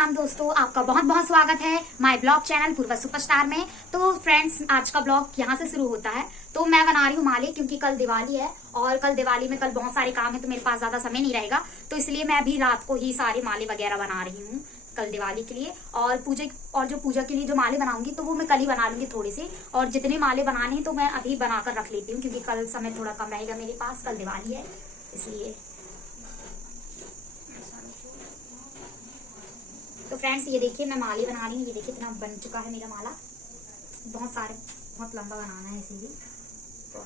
राम दोस्तों, आपका बहुत बहुत स्वागत है my blog channel Purva superstar में। तो फ्रेंड्स, आज का ब्लॉग यहाँ से शुरू होता है। तो मैं बना रही हूँ माले, क्योंकि कल दिवाली है और कल दिवाली में कल बहुत सारे काम है, तो मेरे पास ज्यादा समय नहीं रहेगा। तो इसलिए मैं अभी रात को ही सारे माले वगैरह बना रही हूँ कल दिवाली के लिए। और पूजा के लिए जो माले बनाऊंगी तो वो मैं कल ही बना लूंगी थोड़े से। और जितने माले बनाने हैं तो मैं अभी बनाकर रख लेती हूँ, क्योंकि कल समय थोड़ा कम रहेगा मेरे पास, कल दिवाली है इसलिए। तो फ्रेंड्स, ये देखिए मैं माले बना रही हूँ। ये देखिए इतना बन चुका है मेरा माला, बहुत लंबा बनाना है इसीलिए। तो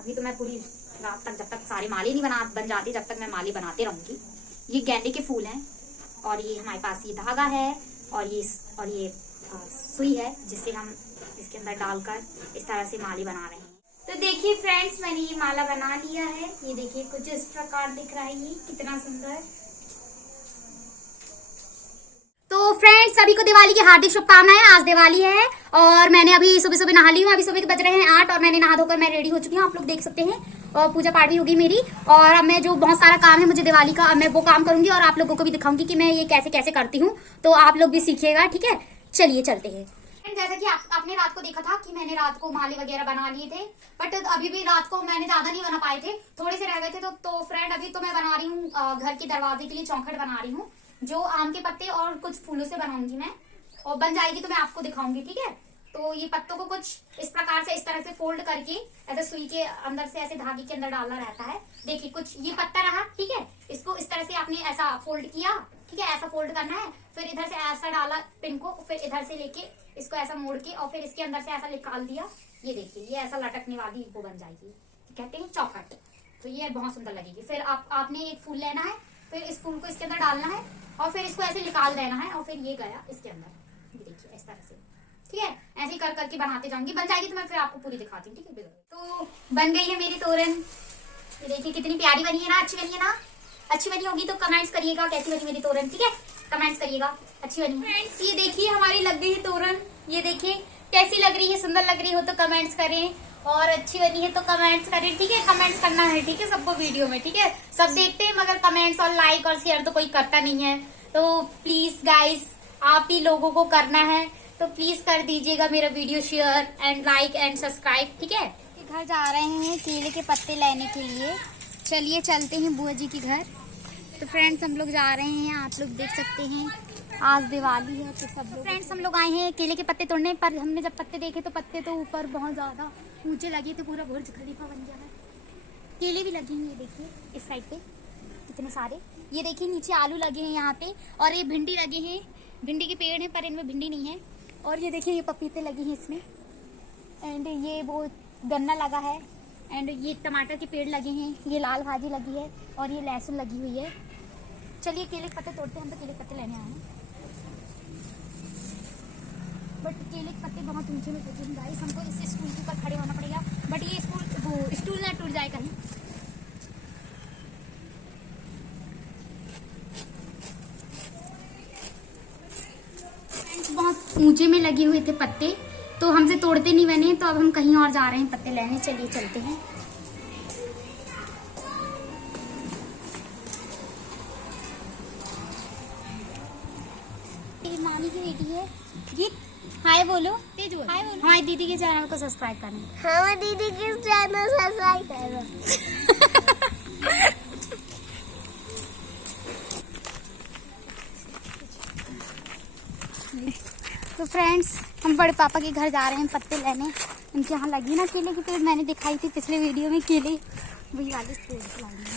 अभी तो मैं पूरी रात तक, जब तक सारे माले नहीं बन जाते, जब तक मैं माले बनाते रहूंगी। ये गेंदे के फूल हैं और ये हमारे पास ये धागा है और ये सुई है, जिससे हम इसके अंदर डालकर इस तरह से माले बना रहे हैं। तो देखिए फ्रेंड्स, मैंने ये माला बना लिया है। ये देखिए कुछ इस प्रकार दिख रहा है, ये कितना सुंदर। तो फ्रेंड्स, सभी को दिवाली की हार्दिक शुभकामनाएं। आज दिवाली है और मैंने अभी सुबह नहा ली हूँ। अभी सुबह के बज रहे हैं 8 और मैंने नहा धोकर मैं रेडी हो चुकी हूँ, आप लोग देख सकते हैं। और पूजा पाठ भी होगी मेरी। और अब मैं जो बहुत सारा काम है मुझे दिवाली का, मैं वो काम करूंगी और आप लोगों को भी दिखाऊंगी कि मैं ये कैसे कैसे करती हूँ। तो आप लोग भी सीखिएगा, ठीक है। चलिए चलते हैं। जैसा कि आपने रात को देखा था कि मैंने रात को माले वगैरह बना लिए थे, बट अभी भी रात को मैंने ज्यादा नहीं बना पाए थे, थोड़े से रह गए थे। तो फ्रेंड, अभी तो मैं बना रही हूँ घर के दरवाजे के लिए चौखट बना रही हूँ, जो आम के पत्ते और कुछ फूलों से बनाऊंगी मैं। और बन जाएगी तो मैं आपको दिखाऊंगी, ठीक है। तो ये पत्तों को कुछ इस प्रकार से, इस तरह से फोल्ड करके ऐसे सुई के अंदर से ऐसे धागे के अंदर डालना रहता है। देखिए कुछ ये पत्ता रहा, ठीक है। इसको इस तरह से आपने ऐसा फोल्ड किया, ठीक है। ऐसा फोल्ड करना है, फिर इधर से ऐसा डाला पिन को, फिर इधर से लेके इसको ऐसा मोड़ के और फिर इसके अंदर से ऐसा निकाल दिया। ये देखिए, ये ऐसा लटकने वाली वो बन जाएगी, कहते हैं चौखट। तो ये बहुत सुंदर लगेगी। फिर आपने एक फूल लेना है, फिर इस फूल को इसके अंदर डालना है और फिर इसको ऐसे निकाल देना है और फिर ये गया इसके अंदर। ये देखिए इस तरह से, ठीक है। ऐसे कर करके बनाते जाऊंगी। बन जाएगी तो मैं फिर आपको पूरी दिखाती हूँ, ठीक है। तो बन गई है मेरी तोरण। ये देखिए कितनी प्यारी बनी है ना, अच्छी बनी है ना। अच्छी बनी होगी तो कमेंट्स करिएगा कैसी बनी मेरी तोरण, ठीक है। कमेंट्स करिएगा अच्छी बनी है। फ्रेंड्स, ये देखिए हमारी लग गई है तोरण। ये देखिए कैसी लग रही है, सुंदर लग रही हो तो कमेंट्स करें, और अच्छी बनी है तो कमेंट्स करें, ठीक है। कमेंट्स करना है, ठीक है, सबको वीडियो में, ठीक है। सब देखते हैं मगर कमेंट्स और लाइक और शेयर तो कोई करता नहीं है। तो प्लीज गाइस, आप ही लोगों को करना है, तो प्लीज कर दीजिएगा मेरा video share and like and subscribe, ठीक है। घर जा रहे हैं केले के पत्ते लेने के लिए। चलिए चलते हैं बुआ जी के घर। तो फ्रेंड्स, हम लोग जा रहे हैं, आप लोग देख सकते हैं आज दिवाली है तो सब लोग। फ्रेंड्स, हम लोग आए हैं केले के पत्ते तोड़ने पर। हमने जब पत्ते देखे तो पत्ते तो ऊपर बहुत ज्यादा ऊंचे लगे थे, पूरा बुर्ज खलीफा बन गया है। केले भी लगे हैं, ये देखिए इस साइड पे कितने सारे। ये देखिए नीचे आलू लगे हैं यहाँ पे, और ये भिंडी लगे हैं। भिंडी के पेड़ हैं पर इनमें भिंडी नहीं है। और ये देखिए ये पपीते लगे हैं इसमें, एंड ये वो गन्ना लगा है, एंड ये टमाटर के पेड़ लगे हैं, ये लाल भाजी लगी है और ये लहसुन लगी हुई है। चलिए केले के पत्ते तोड़ते हैं, हम तो केले के पत्ते लेने आए हैं। बट केले के पत्ते बहुत ऊंचे में टूटे हैं गाइस, हमको इस स्टूल के ऊपर खड़े होना पड़ेगा। बट ये स्टूल ना टूट जाए कहीं। बहुत ऊंचे में लगे हुए थे पत्ते, तो हमसे तोड़ते नहीं बने, तो अब हम कहीं और जा रहे हैं पत्ते लेने। चलिए चलते हैं। मामी की बेटी है गीत, हाय बोलो, तेज बोलो, हाय बोलो। हमारी दीदी के चैनल को सब्सक्राइब करना। हमारे दीदी के चैनल सब्सक्राइब करना। तो फ्रेंड्स, हम बड़े पापा के घर जा रहे हैं पत्ते लेने। उनके यहाँ लगी ना केले के पेड़, मैंने दिखाई थी पिछले वीडियो में केले, वही वाले पेड़ लाएंगे।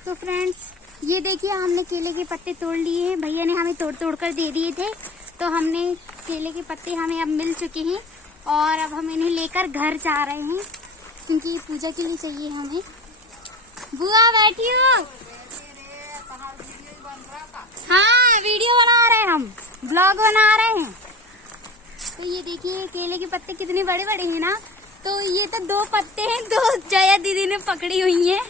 तो फ्रेंड्स, ये देखिए हमने केले के पत्ते तोड़ लिए हैं। भैया ने हमें तोड़ तोड़ कर दे दिए थे, तो हमने केले के पत्ते हमें अब मिल चुके हैं और अब हम इन्हें लेकर घर जा रहे हैं, क्योंकि पूजा के लिए चाहिए हमें। बुआ बैठी हो? हाँ, वीडियो बना रहे हैं, हम ब्लॉग बना रहे हैं। तो ये देखिए केले के पत्ते कितने बड़े बड़े हैं ना। तो ये तो 2 पत्ते हैं, 2 जया दीदी ने पकड़ी हुई हैं।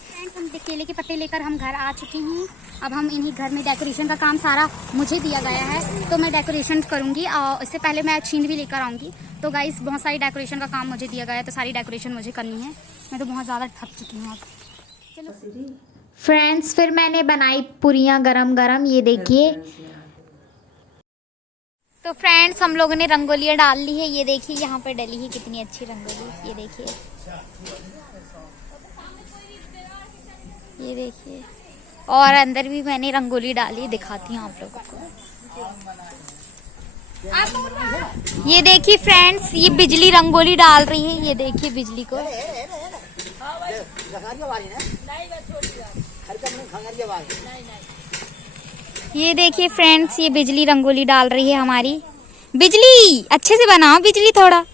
फ्रेंड्स हम केले के पत्ते लेकर हम घर आ चुके हैं। अब हम इन्हीं घर में डेकोरेशन का काम सारा मुझे दिया गया है, तो मैं डेकोरेशन करूंगी। और इससे पहले मैं छीन भी लेकर आऊंगी। तो गाइस बहुत सारी डेकोरेशन का काम मुझे दिया गया है, तो सारी डेकोरेशन मुझे करनी है। मैं तो बहुत ज़्यादा थक चुकी हूँ अब। चलो फ्रेंड्स फिर मैंने बनाई पूरियाँ गरम गरम, ये देखिए। तो फ्रेंड्स हम लोगों ने रंगोलियाँ डाल ली है। ये देखिए यहाँ पर डली है कितनी अच्छी रंगोली। ये देखिए, ये देखिए। और अंदर भी मैंने रंगोली डाली, दिखाती हूँ आप लोगों को। ये देखिए फ्रेंड्स, ये बिजली रंगोली डाल रही है। ये देखिए बिजली को। ये देखिए फ्रेंड्स, ये बिजली रंगोली डाल रही है हमारी। बिजली अच्छे से बनाओ, बिजली थोड़ा।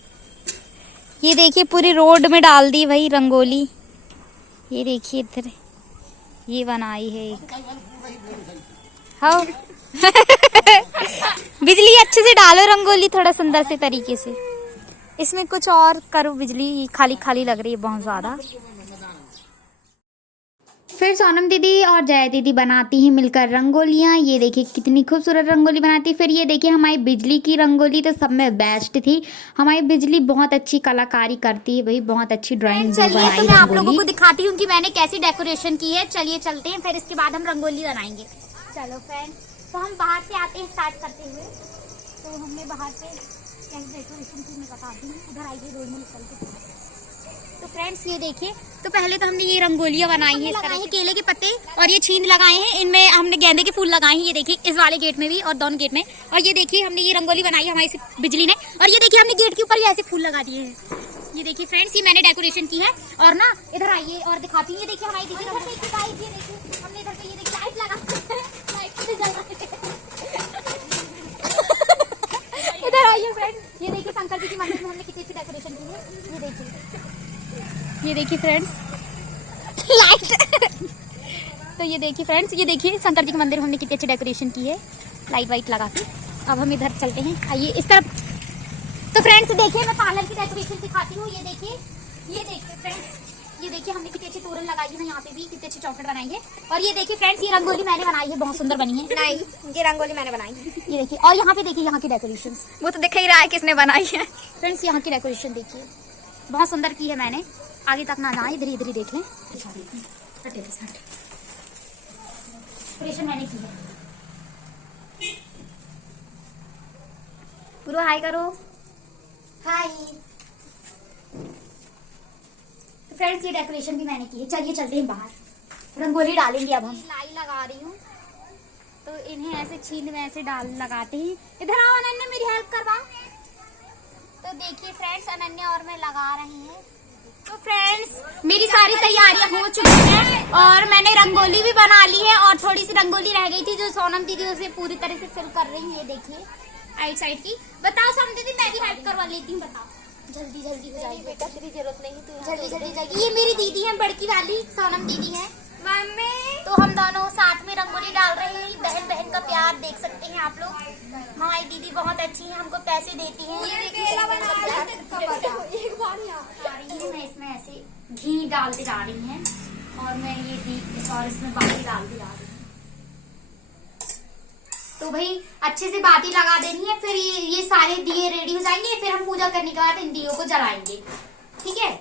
ये देखिए पूरी रोड में डाल दी भाई रंगोली। ये देखिए इधर ये बनाई है एक। हाँ बिजली अच्छे से डालो रंगोली थोड़ा सुंदर से तरीके से। इसमें कुछ और करो, बिजली खाली खाली लग रही है बहुत ज्यादा। फिर सोनम दीदी और जया दीदी बनाती हैं मिलकर रंगोलियाँ। ये देखिए कितनी खूबसूरत रंगोली बनाती है। फिर ये देखिए हमारी बिजली की रंगोली तो सब में बेस्ट थी। हमारी बिजली बहुत अच्छी कलाकारी करती है भाई, बहुत अच्छी ड्राइंग चलिए बनाई तो मैं आप लोगों को रंगोली। दिखाती हूँ कि मैंने कैसी डेकोरेशन की है। चलिए चलते हैं, फिर इसके बाद हम रंगोली बनाएंगे। चलो फ्रेंड्स, तो हम बाहर से आते हैं स्टार्ट करते हुए। तो हमने बाहर से कैसी डेकोरेशन की मैं बताती हूँ। उधर आइए रोड में निकल के। तो फ्रेंड्स ये देखिए, तो पहले तो हमने ये रंगोलियाँ बनाई हैं। लगाए हैं केले के पत्ते और ये छीन लगाए हैं। इनमें हमने गेंदे के फूल लगाए हैं। ये देखिए इस वाले गेट में भी और दोनों गेट में। और ये देखिए हमने ये रंगोली बनाई है हमारी बिजली ने। और ये देखिए हमने गेट के ऊपर भी ऐसे फूल लगा दिए हैं। ये देखिए फ्रेंड्स, ये मैंने डेकोरेशन की है। और ना इधर आइए और दिखाती हूँ। ये देखिए हमारी दीदी, ये देखिए हमने इधर पे ये देखिए लाइट लगा इधर आइए फ्रेंड्स। ये देखिए शंकर जी की मंदिर में हमने कितनी अच्छी डेकोरेशन की है। ये देखिए फ्रेंड्स लाइट तो ये देखिए फ्रेंड्स, ये देखिए शंकर जी के मंदिर में हमने कितनी अच्छी डेकोरेशन की है लाइट वाइट लगा के। अब हम इधर चलते हैं, आइए इस तरफ। तो फ्रेंड्स देखिए मैं पार्लर की डेकोरेशन दिखाती हूँ। ये देखिए फ्रेंड्स, ये देखिए हमने कितनी अच्छी तोरण लगाई है ना। यहाँ पे भी कितने अच्छे चॉकलेट बनाई है। और ये देखिए फ्रेंड्स, ये रंगोली मैंने बनाई है, बहुत सुंदर बनी है। नहीं, ये रंगोली मैंने बनाई है। ये देखिए, और यहाँ पे देखिए यहाँ की डेकोरेशन, वो तो दिख ही रहा है किसने बनाई है। फ्रेंड्स यहाँ की डेकोरेशन देखिए बहुत सुंदर की है मैंने। आगे तक ना जाए, इधर इधर ही देख लें। डेकोरेशन मैंने की है। पूरा हाय करो, हाय। तो फ्रेंड्स ये डेकोरेशन भी मैंने की है। चलिए चलते हैं बाहर, रंगोली डालेंगे अब हम। लाई लगा रही हूँ, तो इन्हें ऐसे छीन में ऐसे डाल लगाते हैं। इधर आओ अनन्या, मेरी हेल्प करवा। तो देखिए फ्रेंड्स, अनन्या और मैं लगा रहे हैं। तो फ्रेंड्स मेरी सारी तैयारियां हो चुकी हैं और मैंने रंगोली भी बना ली है। और थोड़ी सी रंगोली रह गई थी जो सोनम दीदी उसे पूरी तरह से फिल कर रही है। ये देखिए आइट साइड की। बताओ सोनम दीदी, मैं भी हेल्प करवा लेती हूँ। बताओ, जल्दी जल्दी हो जाएगी। बेटा तेरी जरूरत नहीं, तू जल्दी जल्दी जाएगी। ये मेरी दीदी है, बड़की वाली सोनम दीदी है। मम्मी। तो हम दोनों साथ में रंगोली डाल रहे हैं। बहन बहन का प्यार देख सकते हैं आप लोग। हमारी दीदी बहुत अच्छी है, हमको पैसे देती है। मैं इसमें ऐसे घी डालते जा रही हैं और मैं ये और इसमें बाती डालते जा रही हूँ। तो भाई अच्छे से बाती लगा देनी है। फिर ये सारे दिए रेडी हो जाएंगे। फिर हम पूजा करने के बाद इन दियों को जलाएंगे, ठीक है।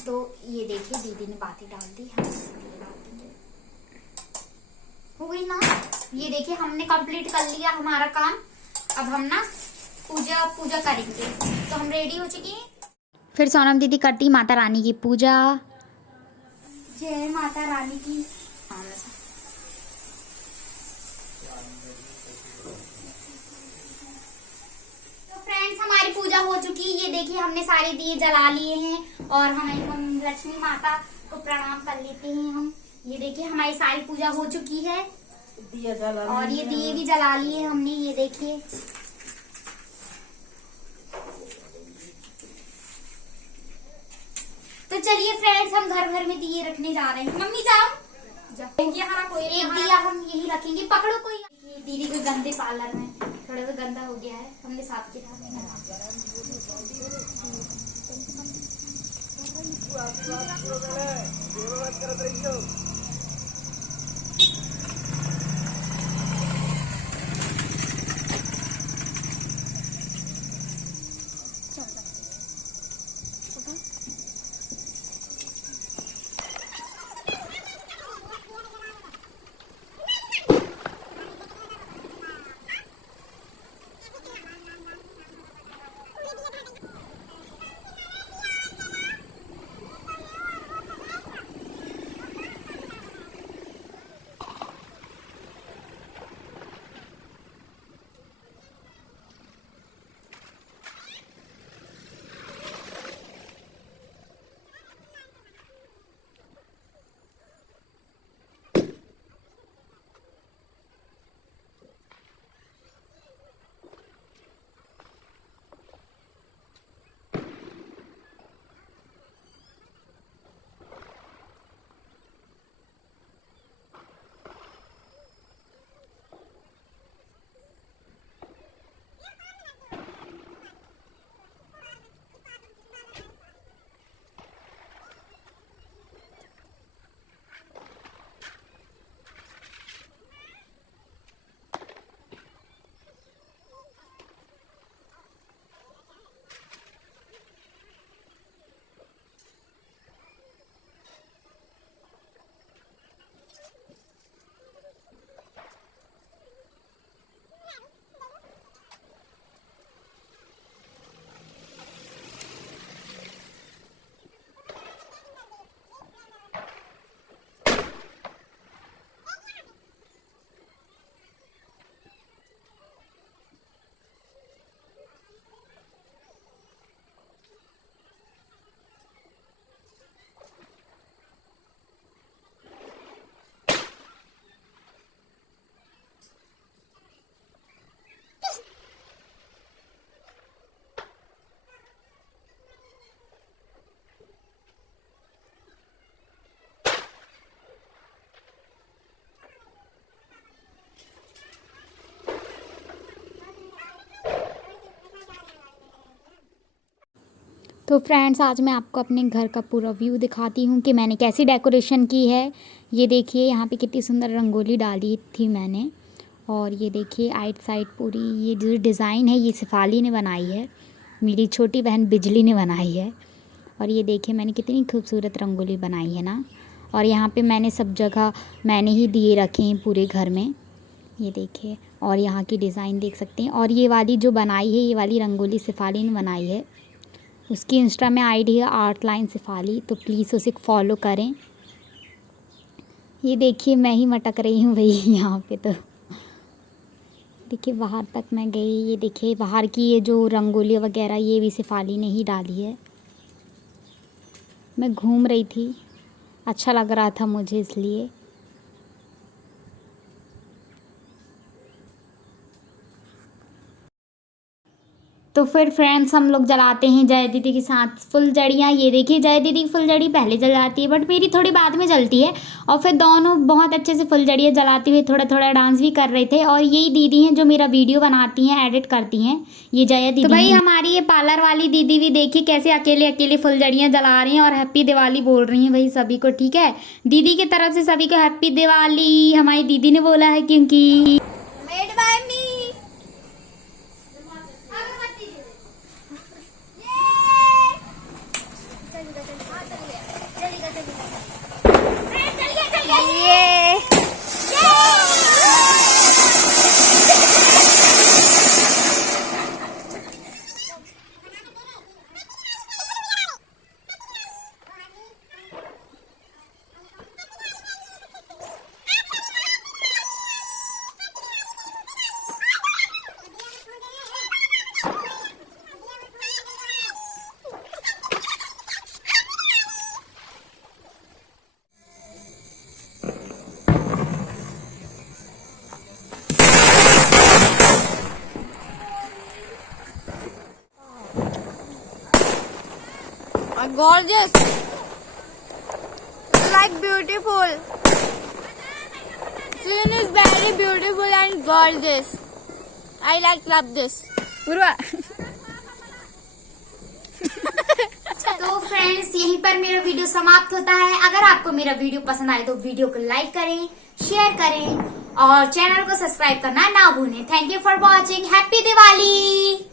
तो ये देखिए दीदी ने बाती डाल दी, हम हो गई ना। ये देखिए हमने कंप्लीट कर लिया हमारा काम। अब हम ना पूजा करेंगे। तो हम रेडी हो चुकी हैं। फिर सोनम दीदी करती माता रानी की पूजा। जय माता रानी की। तो फ्रेंड्स हमारी पूजा हो चुकी। ये देखिए हमने सारे दिए जला लिए हैं और हम लक्ष्मी माता को प्रणाम कर लेते हैं हम। ये देखिए हमारी सारी पूजा हो चुकी है और ये दिए भी जला लिए हमने। ये देखिए तो चलिए फ्रेंड्स, हम घर भर में दिए रखने जा रहे हैं। मम्मी जाओ, ये हमारा कोई एक दिया हम यही रखेंगे। पकड़ो कोई। कि दीदी को गंदे पार्लर में थोड़ा सा गंदा हो गया है, हमने साफ किया था। तो फ्रेंड्स आज मैं आपको अपने घर का पूरा व्यू दिखाती हूँ कि मैंने कैसी डेकोरेशन की है। ये देखिए यहाँ पे कितनी सुंदर रंगोली डाली थी मैंने। और ये देखिए आइट साइड पूरी ये जो डिज़ाइन है ये सिफाली ने बनाई है, मेरी छोटी बहन बिजली ने बनाई है। और ये देखिए मैंने कितनी खूबसूरत रंगोली बनाई है ना। और यहाँ पे मैंने सब जगह मैंने ही दिए रखे हैं पूरे घर में, ये देखिए। और यहाँ की डिज़ाइन देख सकते हैं। और ये वाली जो बनाई है ये वाली रंगोली सिफाली ने बनाई है। उसकी इंस्टा में आईडी है आर्ट लाइन सिफाली, तो प्लीज़ उसे फॉलो करें। ये देखिए मैं ही मटक रही हूँ भाई यहाँ पे। तो देखिए बाहर तक मैं गई, ये देखिए बाहर की ये जो रंगोली वगैरह ये भी सिफाली ने ही डाली है। मैं घूम रही थी, अच्छा लग रहा था मुझे इसलिए। तो फिर फ्रेंड्स हम लोग जलाते हैं जय दीदी के साथ फुलझड़ियाँ। ये देखिए जय दीदी की फुलझड़ी पहले जल जाती है बट मेरी थोड़ी बाद में जलती है। और फिर दोनों बहुत अच्छे से फुलझड़ियाँ जलाते हुए थोड़ा थोड़ा डांस भी कर रहे थे। और यही दीदी हैं जो मेरा वीडियो बनाती हैं, एडिट करती हैं, ये जया दीदी। तो भाई हमारी ये पार्लर वाली दीदी भी देखिए कैसे अकेले अकेले फुलझड़ियाँ जला रही हैं और हैप्पी दिवाली बोल रही हैं भाई सभी को। ठीक है, दीदी की तरफ से सभी को हैप्पी दिवाली हमारी दीदी ने बोला है, क्योंकि made by me. Gorgeous, like beautiful. Scene is very beautiful and Gorgeous. I love this. Urva. तो फ्रेंड्स यहीं पर मेरा वीडियो समाप्त होता है। अगर आपको मेरा वीडियो पसंद आए तो वीडियो को लाइक करें, शेयर करें और चैनल को सब्सक्राइब करना ना भूलें। Thank you for watching. Happy Diwali.